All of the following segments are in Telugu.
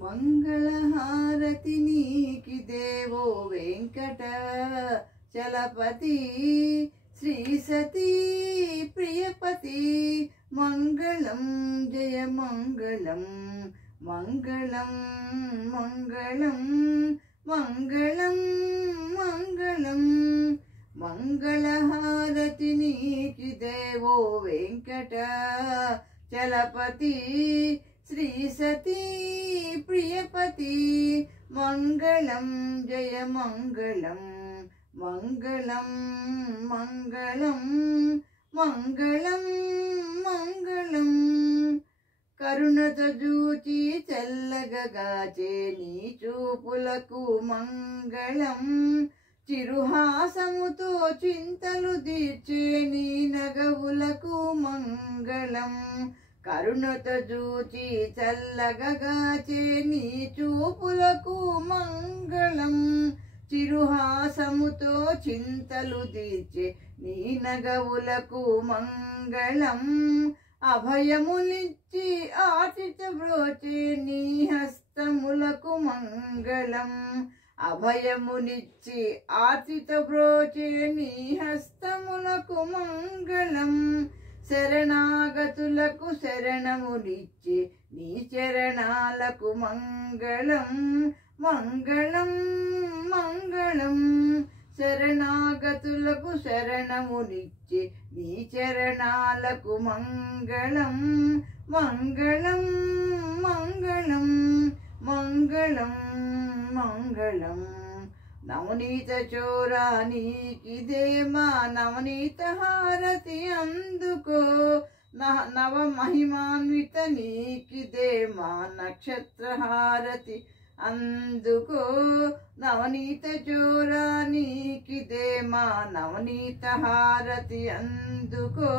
మంగళహారతి నీకి దేవో వెంకట చలపతి శ్రీ సతీ ప్రియపతి మంగళం జయ మంగళం మంగళం మంగళం మంగళం మంగళం మంగళహారతి నీకి దేవో వెంకట చలపతి శ్రీ సతీ ప్రియపతి మంగళం జయ మంగళం మంగళం మంగళం మంగళం మంగళం కరుణత జూచి చల్లగగాచే నీ చూపులకు మంగళం చిరుహాసముతో చింతలు తీర్చే నీ నగవులకు మంగళం కరుణత జూచి చల్లగగాచే నీ చూపులకు మంగళం చిరుహాసముతో చింతలు తీర్చే నీ నగవులకు మంగళం అభయమునిచ్చి ఆతిథ బ్రోచే నీ హస్తములకు మంగళం అభయమునిచ్చి ఆతిథ బ్రోచే నీ హస్తములకు మంగళం శరణాగతులకు శరణమునిచ్చి నీ చరణాలకు మంగళం మంగళం మంగళం శరణాగతులకు శరణమునిచ్చి నీ చరణాలకు మంగళం మంగళం మంగళం మంగళం మంగళం నవనీత చోరా నీకిదే మా నవనీత హారతి అందుకో నవ మహిమాన్విత నీకిదే మా నక్షత్ర హారతి అందుకో నవనీత చోరా నీకిదే మా నవనీత హారతి అందుకో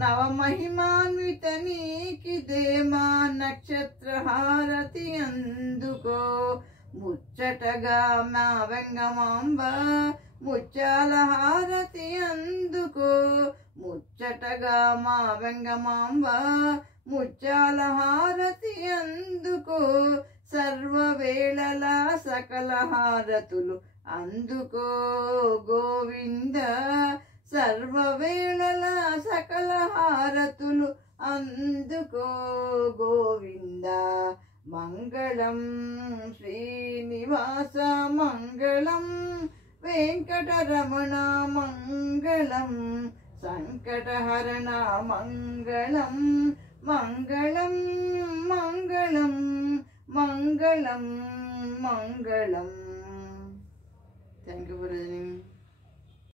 నవ మహిమాన్విత నీకిదే మా నక్షత్ర హారతి అందుకో ముచ్చటగా మా వెంగమాంబ ముత్యాల హారతి అందుకో ముచ్చటగా మా వెంగమాంబ ముత్యాల హారతి అందుకో సర్వవేళలా సకల హారతులు అందుకో గోవింద సర్వవేళలా సకల హారతులు అందుకో గోవింద మంగళం శ్రీనివాస మంగళం వెంకటరమణ మంగళం సంకటహరణ మంగళం మంగళం మంగళం మంగళం మంగళం. Thank you for listening.